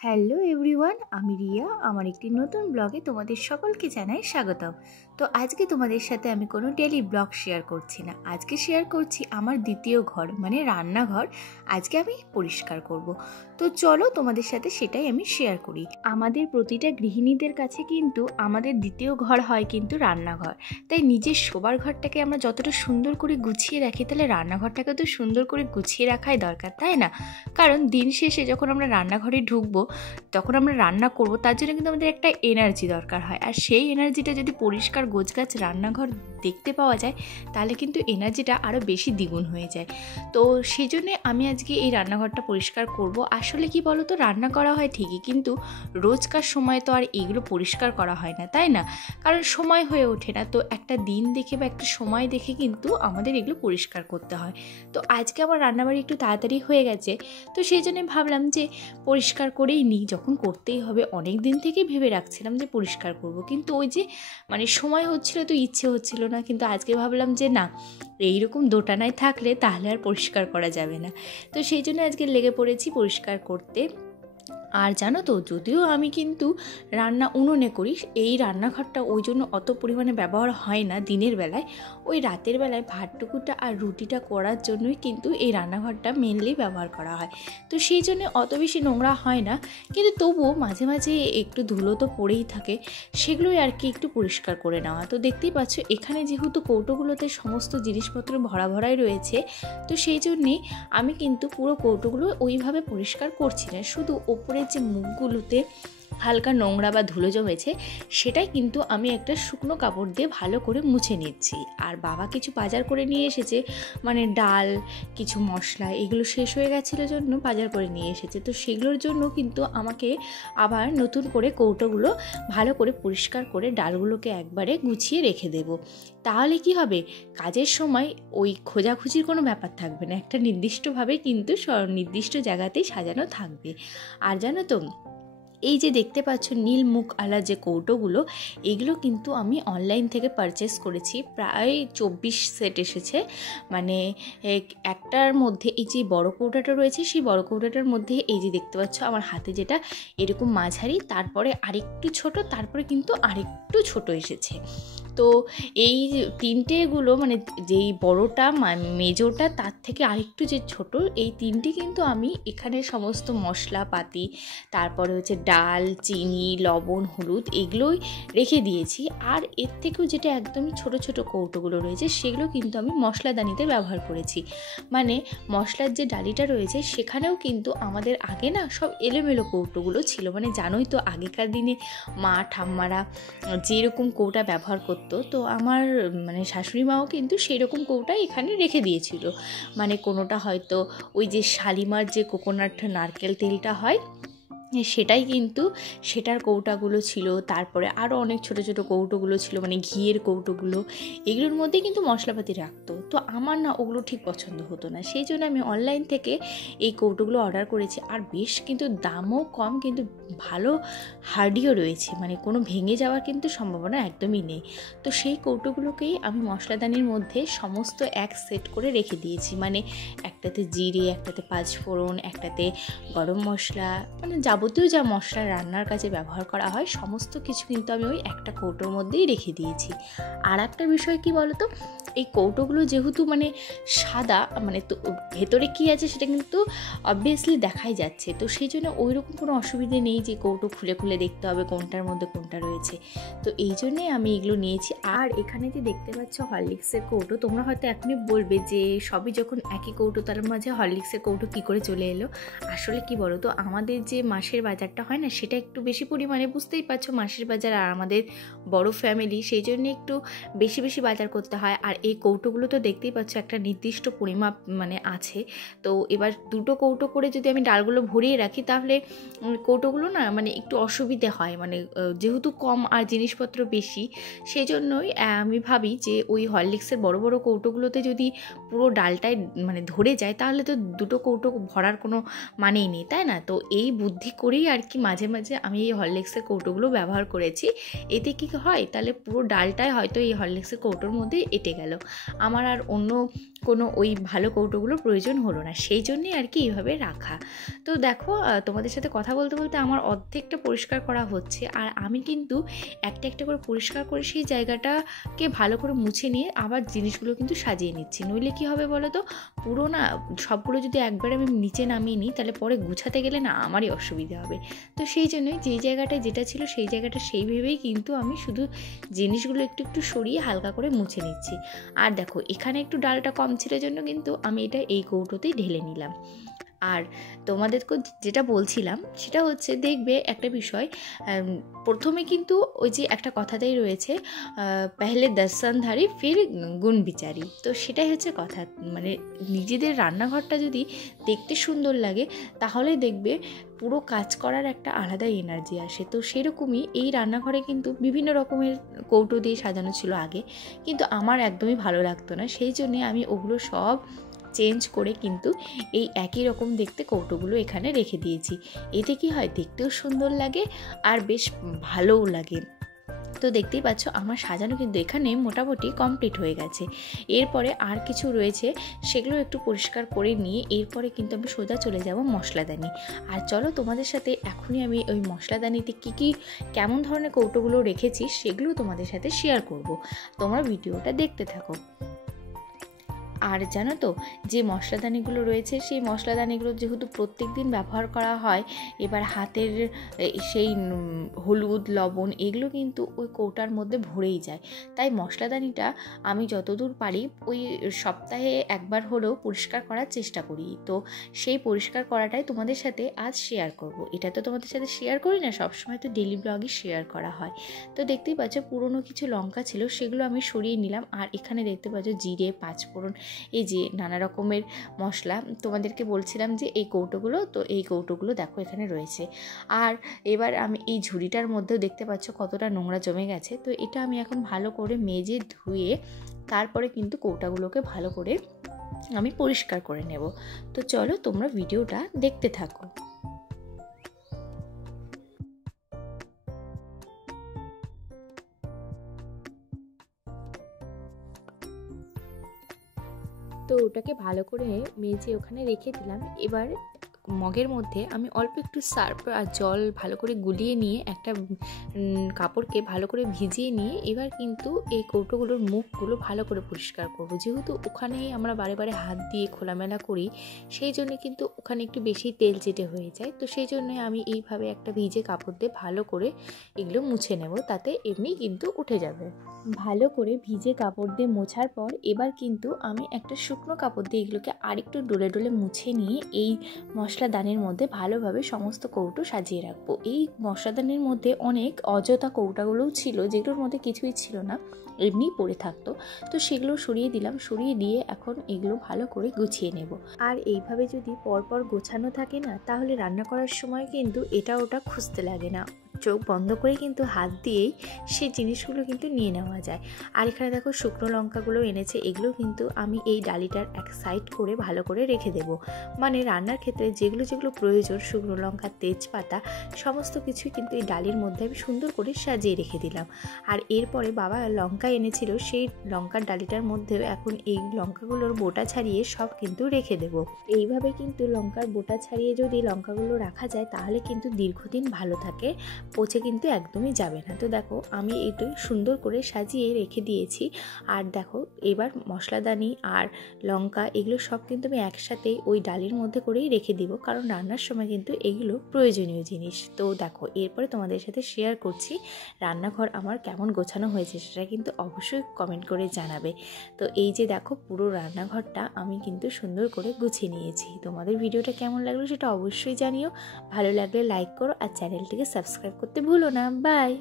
Hello everyone, আমি রিয়া। আমার একটি নতুন ব্লগে তোমাদের সকলকে জানাই স্বাগতম। তো আজকে তোমাদের সাথে আমি কোনো ডেলি ব্লগ শেয়ার করছি না, আজকে শেয়ার করছি আমার দ্বিতীয় ঘর মানে রান্নাঘর। আজকে আমি পরিষ্কার করব। তো চলো তোমাদের সাথে সেটাই আমি শেয়ার করি। আমাদের প্রতিটা গৃহিণীদের কাছে কিন্তু আমাদের দ্বিতীয় ঘর হয় কিন্তু রান্নাঘর। তাই নিজের শোবার ঘরটাকে আমরা যতটা সুন্দর করে গুছিয়ে রাখি, তাহলে রান্নাঘরটাকে তো সুন্দর করে গুছিয়ে রাখাই দরকার, তাই না? কারণ দিন শেষে যখন আমরা রান্নাঘরে ঢুকবো, তখন আমরা রান্না করব, তার জন্য কিন্তু আমাদের একটা এনার্জি দরকার হয়। আর সেই এনার্জিটা যদি পরিষ্কার গোছগাছ রান্নাঘর দেখতে পাওয়া যায়, তাহলে কিন্তু এনার্জিটা আরও বেশি দ্বিগুণ হয়ে যায়। তো সেই জন্যে আমি আজকে এই রান্নাঘরটা পরিষ্কার করব। আসলে কি বলো তো, রান্না করা হয় ঠিকই, কিন্তু রোজকার সময় তো আর এগুলো পরিষ্কার করা হয় না, তাই না? কারণ সময় হয়ে ওঠে না। তো একটা দিন দেখে বা একটা সময় দেখে কিন্তু আমাদের এগুলো পরিষ্কার করতে হয়। তো আজকে আমার রান্নাবাড়ি একটু তাড়াতাড়ি হয়ে গেছে, তো সেই জন্যে ভাবলাম যে পরিষ্কার করেই নিই, যখন করতেই হবে। অনেক দিন থেকেই ভেবে রাখছিলাম যে পরিষ্কার করব, কিন্তু ওই যে সময় হচ্ছিল, তো ইচ্ছে হচ্ছিল না। কিন্তু আজকে ভাবলাম যে না, এইরকম দোটানায় থাকলে তাহলে আর পরিষ্কার করা যাবে না। তো সেই জন্য আজকে লেগে পড়েছি পরিষ্কার করতে। আর জানো তো, যদিও আমি কিন্তু রান্না উনুনে করি, এই রান্নাঘরটা ওই জন্য অত পরিমাণে ব্যবহার হয় না দিনের বেলায়। ওই রাতের বেলায় ভাতটুকুটা আর রুটিটা করার জন্যই কিন্তু এই রান্নাঘরটা মেনলি ব্যবহার করা হয়। তো সেই জন্য অত বেশি নোংরা হয় না, কিন্তু তবুও মাঝে মাঝে একটু ধুলো তো পড়েই থাকে, সেগুলোই আর কি একটু পরিষ্কার করে নেওয়া। তো দেখতেই পাচ্ছ, এখানে যেহেতু কৌটোগুলোতে সমস্ত জিনিসপত্র ভরা ভরাই রয়েছে, তো সেই জন্যেই আমি কিন্তু পুরো কৌটোগুলো ওইভাবে পরিষ্কার করছি না, শুধু ওপরে যে মুখগুলোতে হালকা নোংরা বা ধুলো জমেছে, সেটাই কিন্তু আমি একটা শুকনো কাপড় দিয়ে ভালো করে মুছে নিচ্ছি। আর বাবা কিছু বাজার করে নিয়ে এসেছে, ডাল, কিছু মশলা, এগুলো শেষ হয়ে গেছিলো জন্য বাজার করে নিয়ে এসেছে। তো সেগুলোর জন্য কিন্তু আমাকে আবার নতুন করে কৌটোগুলো ভালো করে পরিষ্কার করে ডালগুলোকে একবারে গুছিয়ে রেখে দেব। তাহলে কি হবে, কাজের সময় ওই খোঁজাখুঁজির কোনো ব্যাপার থাকবে না, একটা নির্দিষ্টভাবে কিন্তু নির্দিষ্ট জায়গাতেই সাজানো থাকবে। আর জানো তো, এই যে দেখতে পাচ্ছ নীল মুখ আলা যে কৌটোগুলো, এগুলো কিন্তু আমি অনলাইন থেকে পারচেস করেছি। প্রায় 24 সেট এসেছে। একটার মধ্যে এই যে বড় কৌটাটা রয়েছে, সেই বড় কৌটাটার মধ্যে এই যে দেখতে পাচ্ছ আমার হাতে যেটা এরকম মাঝারি, তারপরে আরেকটু ছোট, তারপরে কিন্তু আরেকটু ছোট এসেছে। তো এই তিনটেগুলো যেই বড়টা মেজোটা, তার থেকে আরেকটু যে ছোট, এই তিনটে কিন্তু আমি এখানে সমস্ত মশলাপাতি, তারপরে হচ্ছে ডাল, চিনি, লবণ, হলুদ, এগুলোই রেখে দিয়েছি। আর এর থেকেও যেটা একদমই ছোট ছোট কৌটোগুলো রয়েছে, সেগুলো কিন্তু আমি মশলাদানিতে ব্যবহার করেছি। মশলার যে ডালিটা রয়েছে, সেখানেও কিন্তু আমাদের আগে না সব এলোমেলো কৌটোগুলো ছিল। জানোই তো, আগেকার দিনে মা ঠাম্মারা যেরকম কৌটা ব্যবহার করতো, তো আমার শাশুড়ি মাও কিন্তু সেই রকম কৌটা এখানে রেখে দিয়েছিল। কোনোটা হয়তো ওই যে শালিমার যে কোকোনাট নারকেল তেলটা হয়, সেটাই কিন্তু সেটার কৌটাগুলো ছিল। তারপরে আরও অনেক ছোট ছোট কৌটোগুলো ছিল, ঘিয়ের কৌটোগুলো, এগুলোর মধ্যে কিন্তু মশলাপাতি রাখতো। তো আমার না ওগুলো ঠিক পছন্দ হতো না, সেই জন্য আমি অনলাইন থেকে এই কৌটোগুলো অর্ডার করেছি। আর বেশ কিন্তু দামও কম, কিন্তু ভালো হার্ডিও রয়েছে, কোনো ভেঙে যাওয়ার কিন্তু সম্ভাবনা একদমই নেই। তো সেই কৌটোগুলোকেই আমি মশলাদানির মধ্যে সমস্ত এক সেট করে রেখে দিয়েছি। একটাতে জিরে, একটাতে পাঁচফোড়ন, একটাতে গরম মশলা, যাবতীয় যা মশলা রান্নার কাজে ব্যবহার করা হয়, সমস্ত কিছু কিন্তু আমি ওই একটা কৌটোর মধ্যেই রেখে দিয়েছি। আর একটা বিষয় কি বলতো, এই কৌটোগুলো যেহেতু সাদা, তো ভেতরে কি আছে সেটা কিন্তু অবভিয়াসলি দেখাই যাচ্ছে। তো সেই জন্য ওই রকম কোনো অসুবিধে নেই যে কৌটো খুলে খুলে দেখতে হবে কোনটার মধ্যে কোনটা রয়েছে। তো এই জন্যেই আমি এগুলো নিয়েছি। আর এখানে যে দেখতে পাচ্ছ হরলিক্সের কৌটো, তোমরা হয়তো এখনই বলবে যে সবই যখন একই কৌটো, তার মাঝে হরলিক্সের কৌটো কী করে চলে এলো। আসলে কি বলো তো, আমাদের যে মাসের বাজারটা হয় না, সেটা একটু বেশি পরিমাণে, বুঝতেই পারছো মাসের বাজার, আর আমাদের বড় ফ্যামিলি, সেই জন্য একটু বেশি বেশি বাজার করতে হয়। আর এই কৌটোগুলো তো দেখতেই পাচ্ছ একটা নির্দিষ্ট পরিমাপ আছে। তো এবার দুটো কৌটো করে যদি আমি ডালগুলো ভরিয়ে রাখি, তাহলে কৌটোগুলো না একটু অসুবিধে হয়, যেহেতু কম আর জিনিসপত্র বেশি, সেই জন্যই আমি ভাবি যে ওই হরলিক্সের বড় বড় কৌটোগুলোতে যদি পুরো ডালটাই ধরে যায়, তাহলে তো দুটো কৌটো ভরার কোনো মানেই নেই, তাই না? তো এই বুদ্ধি করেই আর কি মাঝে মাঝে আমি এই হরলিক্সের কৌটোগুলো ব্যবহার করেছি। এতে কি হয়, তাহলে পুরো ডালটাই হয়তো এই হরলিক্সের কৌটোর মধ্যে এঁটে গেল। গেল, আমার আর অন্য কোনো ওই ভালো কৌটোগুলোর প্রয়োজন হলো না, সেই জন্যই আর কি এইভাবে রাখা। তো দেখো তোমাদের সাথে কথা বলতে বলতে আমার অর্ধেকটা পরিষ্কার করা হচ্ছে, আর আমি কিন্তু একটা একটা করে পরিষ্কার করে সেই জায়গাটাকে ভালো করে মুছে নিয়ে আবার জিনিসগুলো কিন্তু সাজিয়ে নিচ্ছি। নইলে কী হবে বলো তো, পুরো না সবগুলো যদি একবারে আমি নিচে নামিয়ে নিই তাহলে পরে গুছাতে গেলে না আমারই অসুবিধা হবে। তো সেই জন্যই যেই জায়গাটায় যেটা ছিল সেই জায়গাটা সেই ভেবেই কিন্তু আমি শুধু জিনিসগুলো একটু একটু সরিয়ে হালকা করে মুছে নিচ্ছি। আর দেখো এখানে একটু ডালটা কম ছিল জন্য কিন্তু আমি এটা এই কৌটোতেই ঢেলে নিলাম। আর তোমাদেরকে যেটা বলছিলাম সেটা হচ্ছে, দেখবে একটা বিষয়, প্রথমে কিন্তু ওই যে একটা কথাতেই রয়েছে, পেহলে দর্শনধারী ফির গুণ বিচারি। তো সেটাই হচ্ছে কথা, মানে নিজেদের রান্নাঘরটা যদি দেখতে সুন্দর লাগে তাহলে দেখবে পুরো কাজ করার একটা আলাদা এনার্জি আসে। তো সেরকমই এই রান্নাঘরে কিন্তু বিভিন্ন রকমের কৌটো দিয়ে সাজানো ছিল আগে, কিন্তু আমার একদমই ভালো লাগতো না, সেই জন্যে আমি ওগুলো সব চেঞ্জ করে কিন্তু এই একই রকম দেখতে কৌটোগুলো এখানে রেখে দিয়েছি। এতে কি হয়, দেখতেও সুন্দর লাগে আর বেশ ভালোও লাগে। তো দেখতেই পাচ্ছ আমার সাজানো কিন্তু এখানে মোটামুটি কমপ্লিট হয়ে গেছে। এরপরে আর কিছু রয়েছে, সেগুলো একটু পরিষ্কার করে নিয়ে এরপরে কিন্তু আমি সোজা চলে যাব মশলাদানি। আর চলো তোমাদের সাথে এখনই আমি ওই মশলাদানিতে কী কেমন ধরনের কৌটোগুলো রেখেছি সেগুলো তোমাদের সাথে শেয়ার করব। তোমরা ভিডিওটা দেখতে থাকো। আর জানো তো, যে মশলাদানিগুলো রয়েছে সেই মশলাদানিগুলো যেহেতু প্রত্যেক দিন ব্যবহার করা হয়, এবার হাতের সেই হলুদ লবণ এগুলো কিন্তু ওই কৌটার মধ্যে ভরেই যায়। তাই মশলাদানিটা আমি যতদূর পারি ওই সপ্তাহে একবার হলেও পরিষ্কার করার চেষ্টা করি। তো সেই পরিষ্কার করাটাই তোমাদের সাথে আজ শেয়ার করব। এটা তো তোমাদের সাথে শেয়ার করি না, সবসময় তো ডেলি ব্লগই শেয়ার করা হয়। তো দেখতেই পাচ্ছ পুরনো কিছু লঙ্কা ছিল সেগুলো আমি সরিয়ে নিলাম। আর এখানে দেখতে পাচ্ছ জিরে, পাঁচফোড়ন, এই যে নানা রকমের মশলা তোমাদেরকে বলছিলাম যে এই কৌটোগুলো, তো এই কৌটোগুলো দেখো এখানে রয়েছে। আর এবার আমি এই ঝুড়িটার মধ্যেও দেখতে পাচ্ছ কতটা নোংরা জমে গেছে। তো এটা আমি এখন ভালো করে মেজে ধুয়ে তারপরে কিন্তু কৌটাগুলোকে ভালো করে আমি পরিষ্কার করে নেব। তো চলো তোমরা ভিডিওটা দেখতে থাকো। তো ওটাকে ভালো করে মেজে ওখানে রেখে দিলাম। এবার মগের মধ্যে আমি অল্প একটু সার্ফ আর জল ভালো করে গুলিয়ে নিয়ে একটা কাপড়কে ভালো করে ভিজিয়ে নিয়ে এবার কিন্তু এই কৌটোগুলোর মুখগুলো ভালো করে পরিষ্কার করব। যেহেতু ওখানেই আমরা বারে বারে হাত দিয়ে খোলামেলা করি, সেই জন্য কিন্তু ওখানে একটু বেশি তেল চেটে হয়ে যায়। তো সেই জন্য আমি এইভাবে একটা ভিজে কাপড় দিয়ে ভালো করে এগুলো মুছে নেব, তাতে এমনি কিন্তু উঠে যাবে। ভালো করে ভিজে কাপড় দিয়ে মোছার পর এবার কিন্তু আমি একটা শুকনো কাপড় দিয়ে এগুলোকে আরেকটু ডলে ডলে মুছে নিয়ে এই মশলাদানির মধ্যে ভালোভাবে সমস্ত কৌটো সাজিয়ে রাখবো। এই মশলাদানির মধ্যে অনেক অযথা কৌটাগুলোও ছিল, যেগুলোর মধ্যে কিছুই ছিল না, এমনিই পড়ে থাকতো। তো সেগুলো সরিয়ে দিলাম, সরিয়ে দিয়ে এখন এগুলো ভালো করে গুছিয়ে নেব। আর এইভাবে যদি পরপর গোছানো থাকে না, তাহলে রান্না করার সময় কিন্তু এটা ওটা খুঁজতে লাগে না, চোখ বন্ধ করে কিন্তু হাত দিয়েই সেই জিনিসগুলো কিন্তু নিয়ে নেওয়া যায়। আর এখানে দেখো শুকনো লঙ্কাগুলো এনেছে, এগুলো কিন্তু আমি এই ডালিটার এক সাইড করে ভালো করে রেখে দেব। মানে রান্নার ক্ষেত্রে যেগুলো যেগুলো প্রয়োজন, শুকনো লঙ্কা, তেজপাতা, সমস্ত কিছুই কিন্তু এই ডালির মধ্যে আমি সুন্দর করে সাজিয়ে রেখে দিলাম। আর এরপরে বাবা লঙ্কা এনেছিল, সেই লঙ্কার ডালিটার মধ্যেও এখন এই লঙ্কাগুলোর বোটা ছাড়িয়ে সব কিন্তু রেখে দেব। এইভাবে কিন্তু লঙ্কার বোটা ছাড়িয়ে যদি লঙ্কাগুলো রাখা যায় তাহলে কিন্তু দীর্ঘদিন ভালো থাকে, পচে কিন্তু একদমই যাবে না। তো দেখো আমি একটু সুন্দর করে সাজিয়ে রেখে দিয়েছি। আর দেখো এবার মশলাদানি আর লঙ্কা এগুলো সব কিন্তু আমি একসাথেই ওই ডালির মধ্যে করেই রেখে দিব, কারণ রান্নার সময় কিন্তু এগুলো প্রয়োজনীয় জিনিস। তো দেখো এরপরে তোমাদের সাথে শেয়ার করছি রান্নাঘর আমার কেমন গোছানো হয়েছে, সেটা কিন্তু অবশ্যই কমেন্ট করে জানাবে। তো এই যে দেখো পুরো রান্নাঘরটা আমি কিন্তু সুন্দর করে গুছিয়ে নিয়েছি। তোমাদের ভিডিওটা কেমন লাগলো সেটা অবশ্যই জানিও। ভালো লাগলে লাইক করো আর চ্যানেলটিকে সাবস্ক্রাইব করতে ভুলো না। বাই।